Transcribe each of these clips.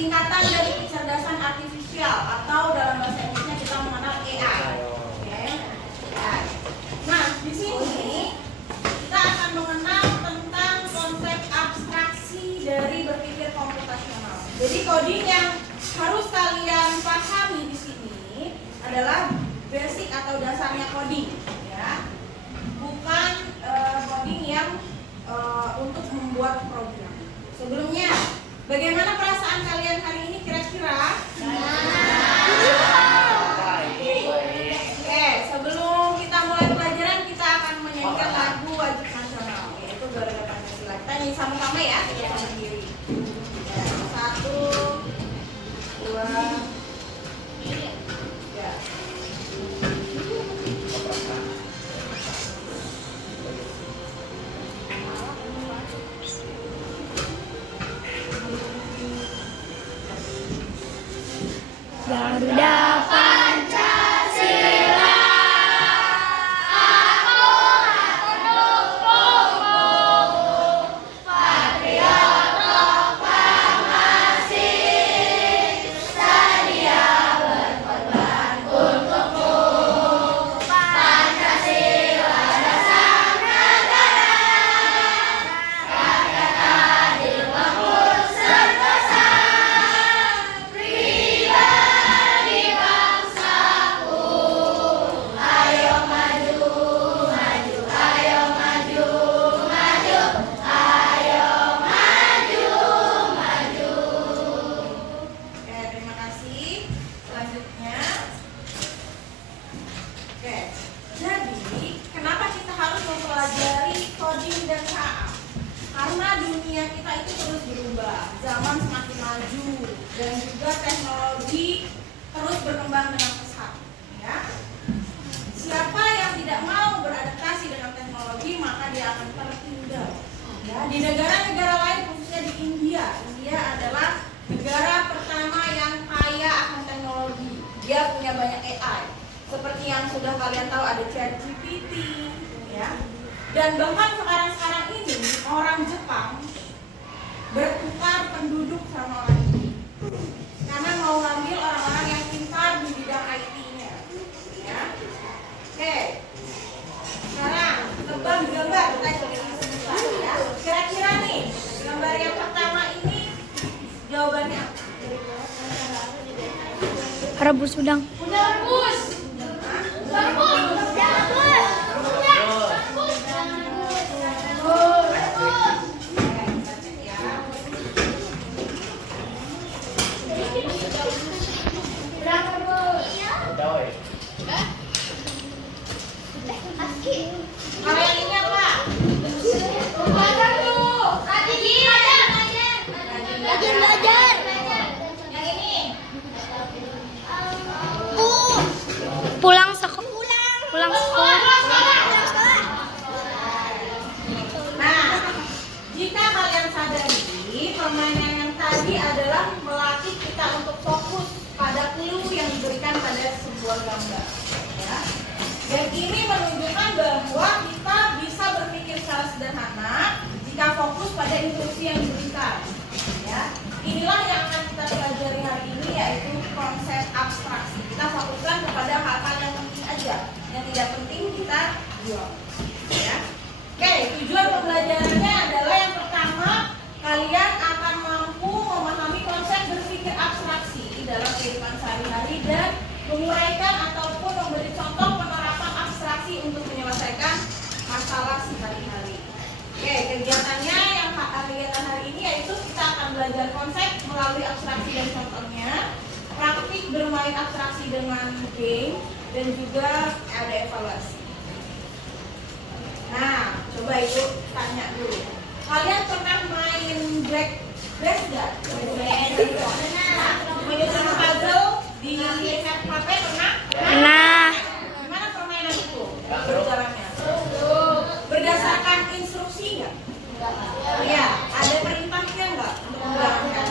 singkatan dari kecerdasan artifisial atau dalam bahasa Inggrisnya kita mengenal AI. Oke. AI. Nah, di sini kita akan mengenal tentang konsep abstraksi dari berpikir komputasional. Jadi coding yang harus kalian pahami di sini adalah basic atau dasarnya coding, ya. Bukan coding yang untuk membuat program. Sebelumnya, bagaimana perasaan kalian hari ini kira-kira? Oke, sebelum kita mulai pelajaran, kita akan menyanyikan lagu wajib nasional, yaitu Garuda Pancasila. Kita nyanyi sama-sama ya, kita sendiri. Ya, 1, 2, 3. Garuda Pancasila, aku pendukungmu, patriot proklamasi, sedia berkorban untukmu. Pancasila dasar negara, rakyat adil, makmur, sentosa, pribadi bangsaku. Ayo maju, maju, ayo maju, maju, ayo maju, maju. Oke, terima kasih. Selanjutnya. Oke, jadi kenapa kita harus mempelajari coding dan KA? Karena dunia kita itu terus berubah, zaman semakin maju dan juga teknologi terus berkembang dengan pesat. Ya. Siapa yang tidak mau beradaptasi dengan teknologi maka dia akan tertinggal. Ya, di negara-negara lain khususnya di India, India adalah negara pertama yang kaya akan teknologi. Dia punya banyak AI. Seperti yang sudah kalian tahu ada ChatGPT, ya. Dan bahkan sekarang ini orang Jepang bertukar penduduk sama orang ini. Karena mau ngambil orang-orang yang pintar di bidang IT-nya. Ya. Oke. Sekarang tebak gambar kita coba sebentar ya. Kira-kira nih gambar yang pertama ini jawabannya apa? Rebus udang. Rebus. Kalau yang ini apa? Rajin belajar. Yang ini? Pulang sekolah. Pulang sekolah. Nah, jika kalian sadari, permainan yang tadi adalah melatih kita untuk fokus pada clue yang diberikan pada sebuah gambar. Ya. Dan ini menunjukkan bahwa kita bisa berpikir secara sederhana jika fokus pada instruksi yang diberikan. Ya. Inilah yang akan kita pelajari hari ini, yaitu konsep abstraksi. Kita fokuskan kepada hal-hal yang penting aja, yang tidak penting kita buang. Ya. Oke, tujuan pembelajarannya adalah yang pertama, kalian akan mampu memahami konsep berpikir abstraksi dalam kehidupan sehari-hari dan menguraikan ataupun memberi contoh penerapan abstraksi untuk menyelesaikan masalah sehari-hari. Oke, kegiatannya yang kegiatan hari ini yaitu kita akan belajar konsep melalui abstraksi dan contohnya, praktik bermain abstraksi dengan game, dan juga ada evaluasi. Nah, coba ibu tanya dulu. Kalian pernah main Black nggak? Menyusun puzzle di HP pernah? Nah, Gimana permainan itu berjalannya? Berdasarkan instruksi nggak? Iya, ada perintahnya nggak untuk menjalankan?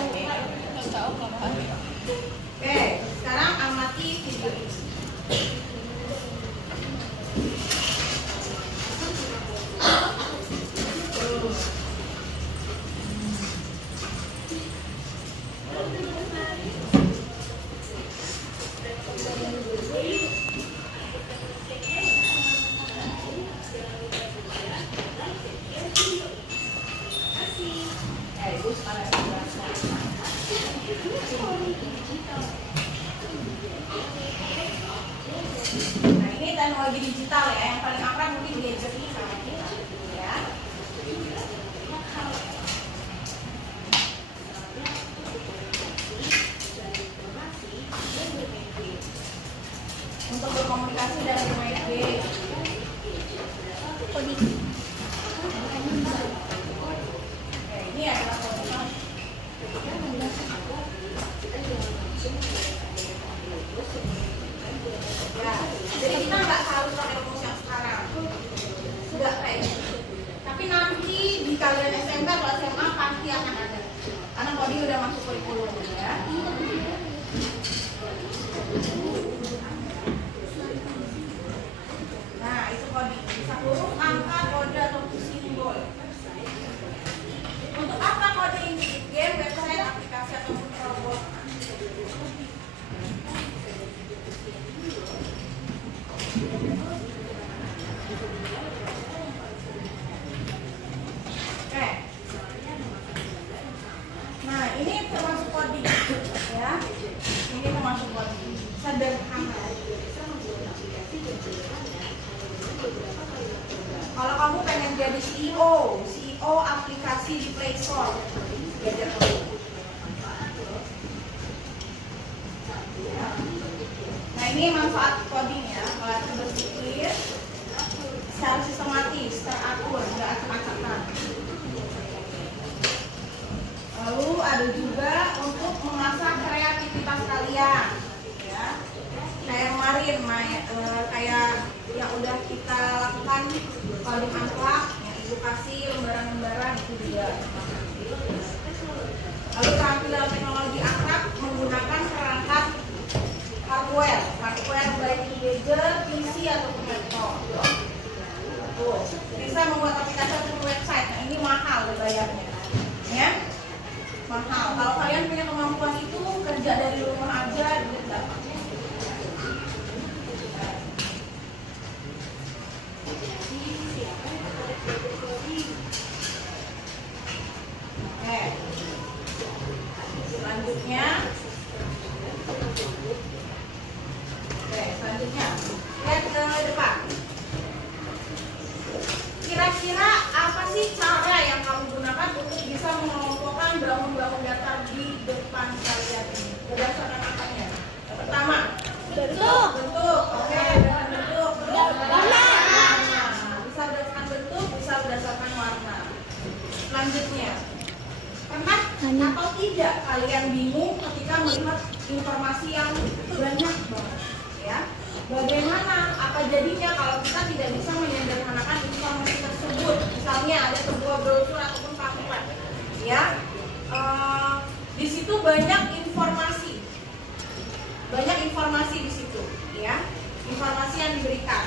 Oke, sekarang amati video ini. teknologi digital ya, yang paling akrab mungkin gadget ini sama kita ya. Untuk berkomunikasi dalam bermain game. Oke, ini adalah coding. Ya, jadi kita nggak harus pakai rumus yang sekarang, nggak kayak gitu. Tapi nanti di kalian SMK atau SMA pasti akan ada, karena coding udah masuk kurikulum ya. Nah, itu coding, bisa huruf, angka, kode, atau simbol. Untuk apa coding? Game, website, aplikasi, ataupun robot. Oke. Nah, ini termasuk coding ya. Ini termasuk coding. Sederhana. Kalau kamu pengen jadi CEO aplikasi di Play Store, belajar coding. Nah, ini manfaat coding ya. Melatih berpikir secara sistematis, teratur, nggak acak-acakan. Lalu ada juga untuk mengasah kreativitas kalian, ya. Kayak kemarin, kayak yang udah kita lakukan coding akhlak, yang ibu kasih lembaran-lembaran itu juga. Lalu keterampilan teknologi akhlak menggunakan perangkat hardware baik itu gadget, PC ataupun laptop. Tuh, bisa membuat aplikasi ataupun website. Nah, ini mahal bayarnya, ya. Mahal. Kalau kalian punya kemampuan itu kerja dari rumah aja, duit dapat. Oke. Selanjutnya. Oke, selanjutnya lihat ke depan. Kira-kira apa sih cara yang kamu gunakan untuk bisa mengelompokkan bangun-bangun daftar di depan kalian ini? Berdasarkan apanya? Yang pertama, bentuk. Oke, dengan bentuk. Warna. Bisa berdasarkan bentuk, bisa berdasarkan warna. Selanjutnya, pernah atau tidak kalian bingung ketika melihat informasi yang banyak banget? Ya, bagaimana? Apa jadinya kalau kita tidak bisa menyederhanakan informasi tersebut? Misalnya ada sebuah brosur ataupun pamflet, ya, di situ banyak informasi di situ, ya, informasi yang diberikan.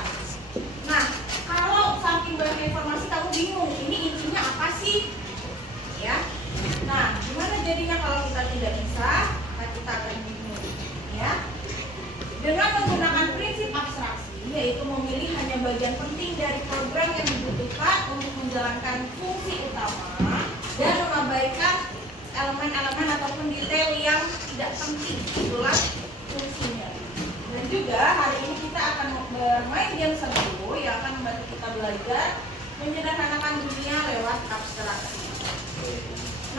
Nah, kalau saking banyak informasi kamu bingung, ini intinya apa sih? Ya, nah, gimana jadinya kalau kita tidak bisa? Maka kita akan bingung, ya. Dengan menggunakan prinsip abstraksi, yaitu memilih hanya bagian penting dari program yang dibutuhkan untuk menjalankan fungsi utama dan mengabaikan elemen-elemen ataupun detail yang tidak penting, itulah fungsinya. Dan juga hari ini kita akan bermain game seru yang akan membantu kita belajar menyederhanakan dunia lewat abstraksi.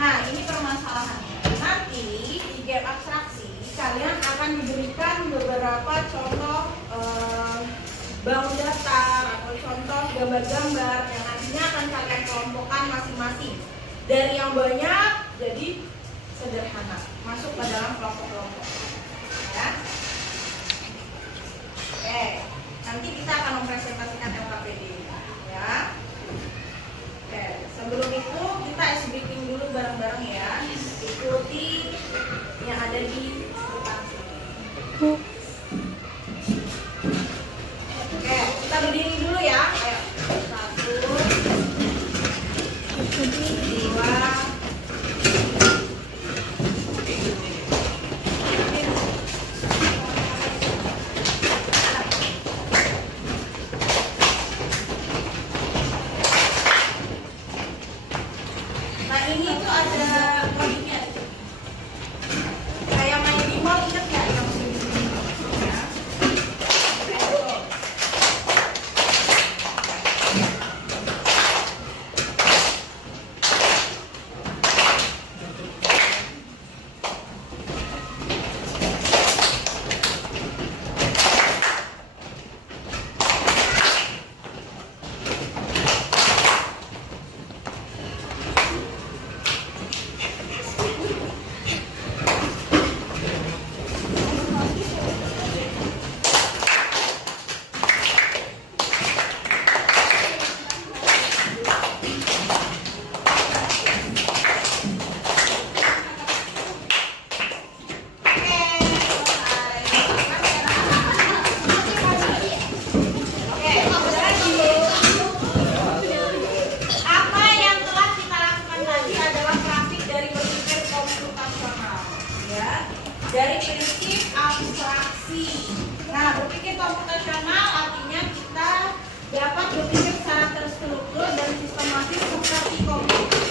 Nah, ini permasalahannya. Nanti di game abstraksi kalian akan diberikan beberapa contoh bangun datar atau contoh gambar-gambar yang nantinya akan kalian kelompokkan masing-masing dari yang banyak jadi sederhana, masuk ke dalam kelompok-kelompok, ya. Oke, nanti kita akan mempresentasikan LKPD, ya. Oke, sebelum itu kita SBking dulu bareng-bareng ya, ikuti yang ada di depan sini. Oke, kita berdiri dulu ya. Ayo, 1, 2. Nah, ini tuh ada codingnya. Kayak dari prinsip abstraksi. Nah, berpikir komputasional artinya kita dapat berpikir secara terstruktur dan sistematis seperti komputer.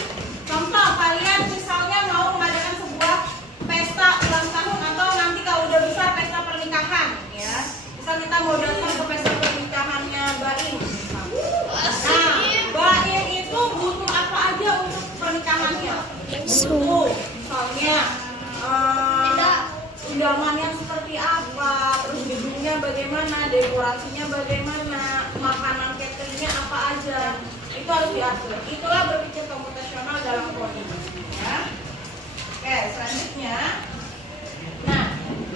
Contoh, kalian misalnya mau mengadakan sebuah pesta ulang tahun atau nanti kalau udah besar pesta pernikahan, ya. Misal kita mau datang ke pesta pernikahannya Baim. Nah, Baim itu butuh apa aja untuk pernikahannya? Butuh, misalnya undangan yang seperti apa, terus gedungnya bagaimana, dekorasinya bagaimana, makanan cateringnya apa aja, itu harus diatur. Itulah berpikir komputasional dalam coding, ya. Oke, selanjutnya, nah,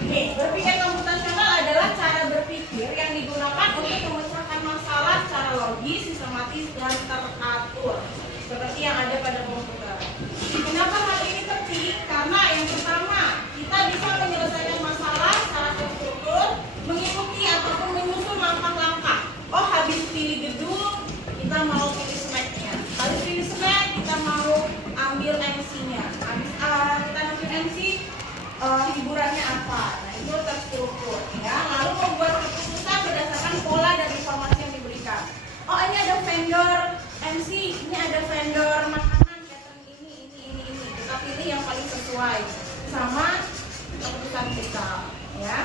nih berpikir komputasional adalah cara berpikir yang digunakan untuk memecahkan masalah secara logis, sistematis dan teratur, seperti yang ada pada komputer. Kenapa hal ini penting? Karena yang pertama, kita bisa menyelesaikan masalah secara terstruktur, mengikuti ataupun menyusun langkah-langkah. Oh, habis pilih gedung, kita mau pilih snacknya. Habis pilih snack, kita mau ambil MC-nya. Habis kita ambil MC, hiburannya apa? Nah, itu terstruktur, ya. Lalu membuat keputusan berdasarkan pola dan informasi yang diberikan. Oh, ini ada vendor MC, ini ada vendor makanan. Kita pilih yang paling sesuai sama keputusan kita, ya.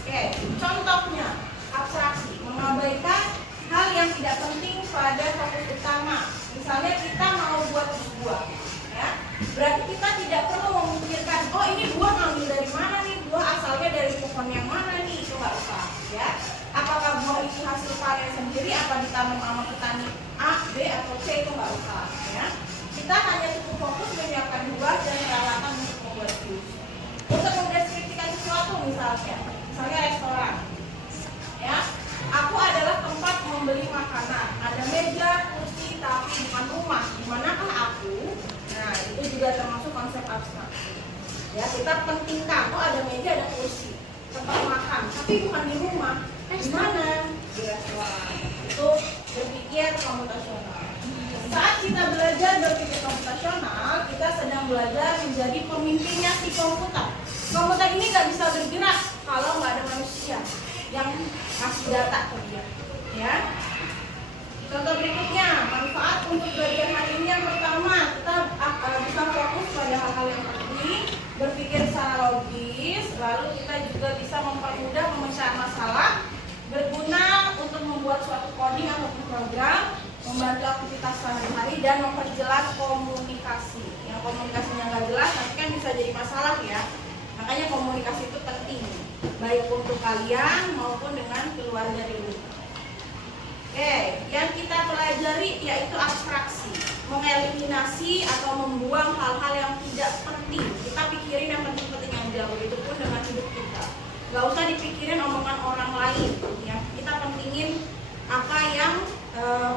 Oke, contohnya abstraksi, mengabaikan hal yang tidak penting pada fokus utama. Misalnya kita mau buat buah, ya. Berarti kita tidak perlu memikirkan, oh ini buah ngambil dari mana nih, buah asalnya dari pohon yang mana nih, itu nggak usah, ya. Apakah buah itu hasil panen sendiri, apa ditanam sama petani A, B atau C, itu nggak usah, ya. Kita hanya cukup fokus menyiapkan buah dan peralatan untuk membuat jus. Untuk mendeskripsikan sesuatu misalnya restoran, ya, aku adalah tempat membeli makanan, ada meja, kursi, tapi bukan rumah. Di manakah aku? Nah, itu juga termasuk konsep abstraksi. Ya, kita pentingkan, oh ada meja, ada kursi, tempat makan, tapi bukan di rumah. Di mana? Di restoran. Itu berpikir komputasional. Saat kita belajar berpikir komputasional, kita sedang belajar menjadi pemimpinnya si komputer. Komputer ini nggak bisa bergerak kalau nggak ada manusia yang kasih data ke dia. Ya. Contoh berikutnya, manfaat untuk belajar hari ini yang pertama, kita bisa fokus pada hal-hal yang penting, berpikir secara logis, lalu kita juga bisa mempermudah pemecahan masalah, berguna untuk membuat suatu coding ataupun program, membantu aktivitas sehari-hari dan memperjelas komunikasi. Yang komunikasinya nggak jelas nanti kan bisa jadi masalah, ya. Makanya komunikasi itu penting, baik untuk kalian maupun dengan keluarga di rumah. Oke, yang kita pelajari yaitu abstraksi, mengeliminasi atau membuang hal-hal yang tidak penting. Kita pikirin yang penting-penting yang jauh, itu pun dengan hidup kita. Gak usah dipikirin omongan orang lain, ya. Kita pentingin apa yang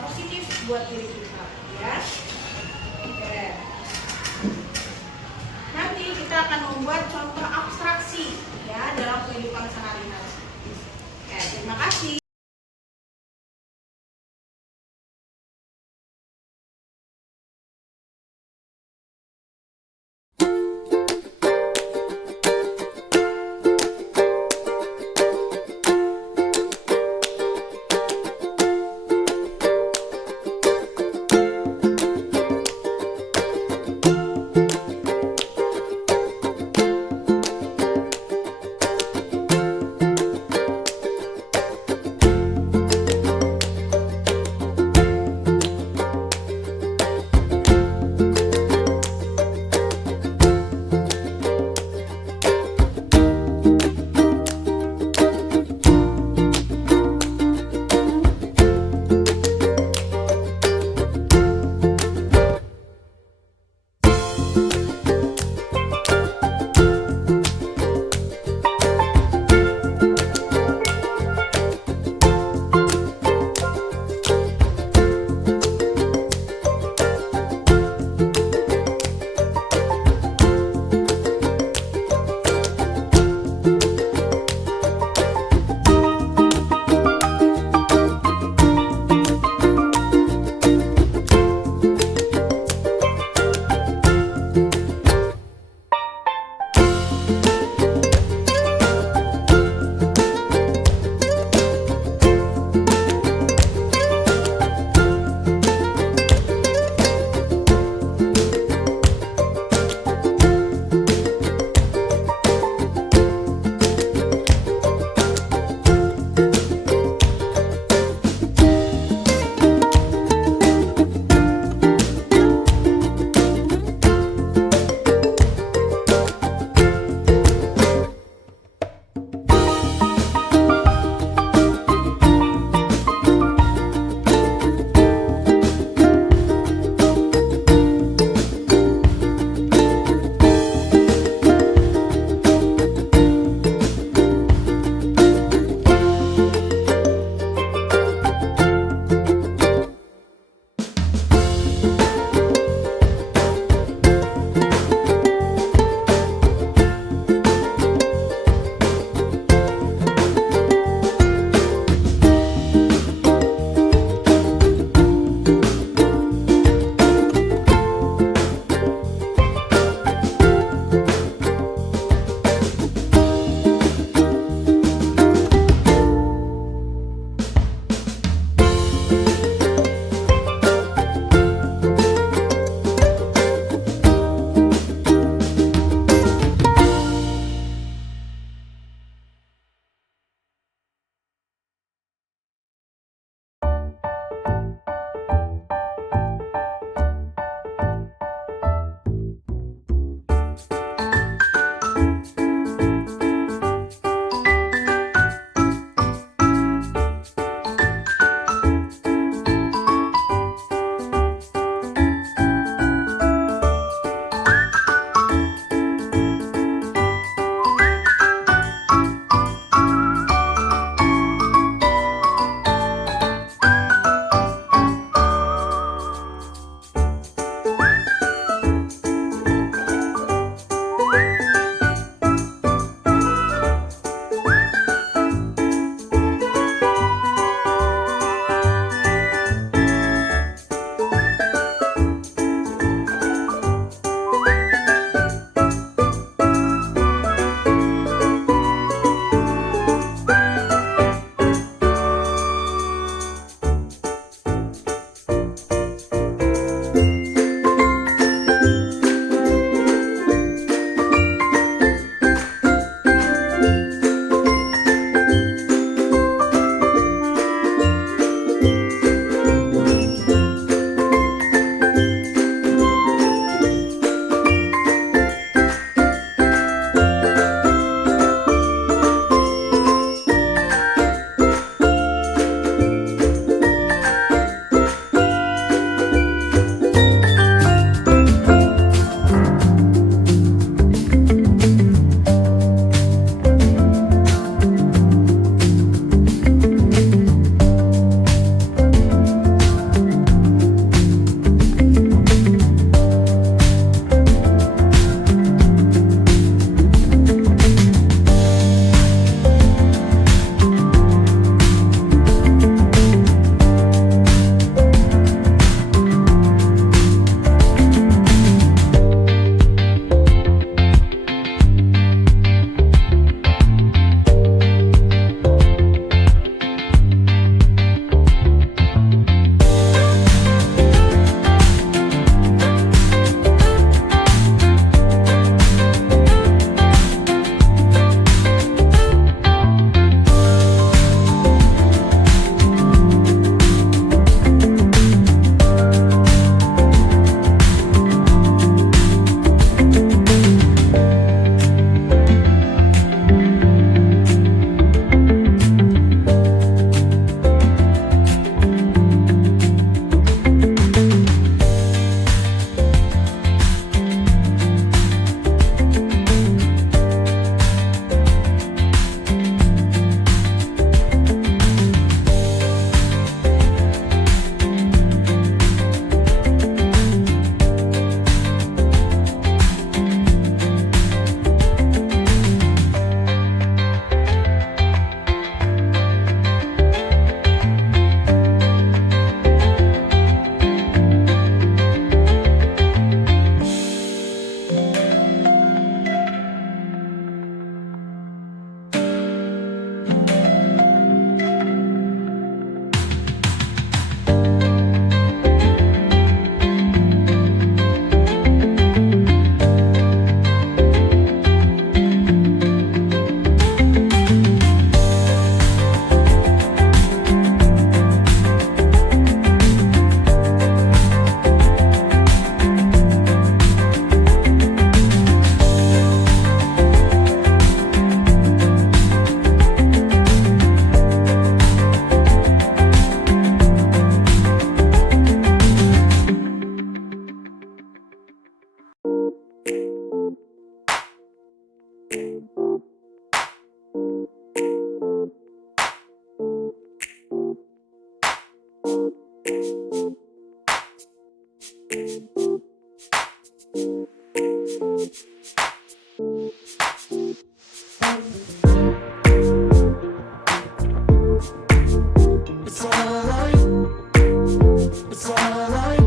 positif buat diri kita, ya. Oke. Nanti kita akan membuat contoh abstraksi, ya, dalam kehidupan sehari-hari. Oke, terima kasih. It's alright. It's alright.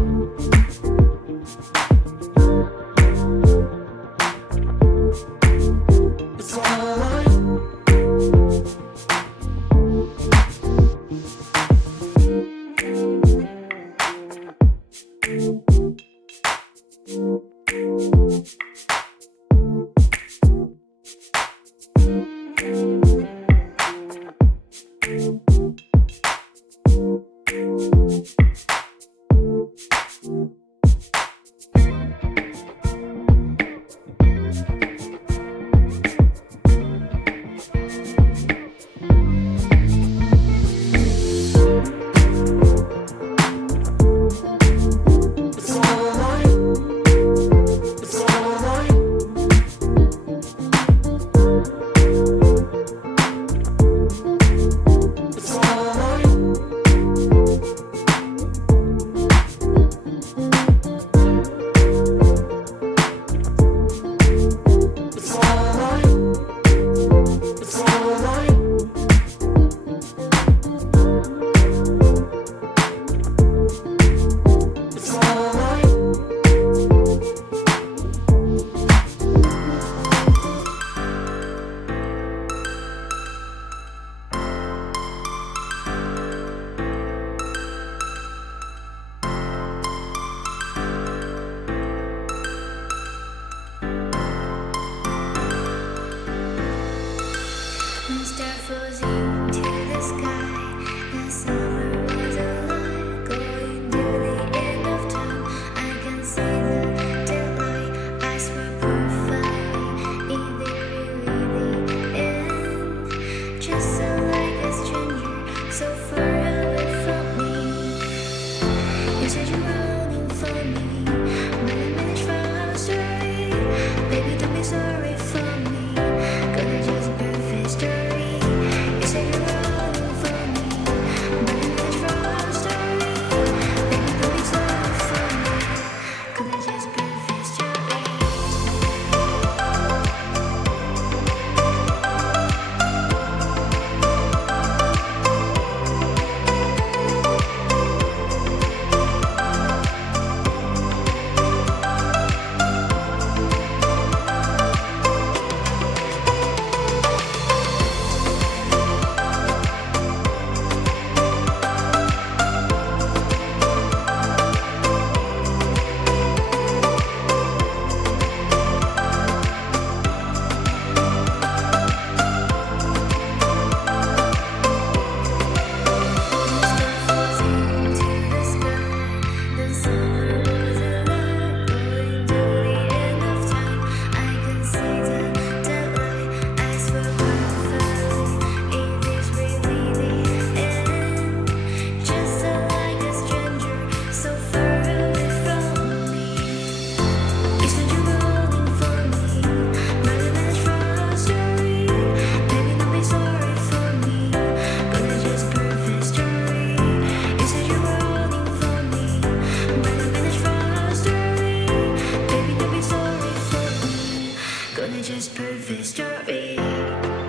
It's alright. It's alright. It's alright. It's alright. It's alright. It's alright. It's alright. One star falls into the sky. The summer was alive, going to the end of time. I can see the daylight. Eyes were perfect. In the really the end. Just so like a stranger, so far away from me. You said you're running for me, but I managed from our story. Baby, don't be sorry for me. Gonna just perfect story. You said you're running for me, but I managed from our story. Baby, don't be sorry for me. Gonna just perfect story. Gonna just perfect story.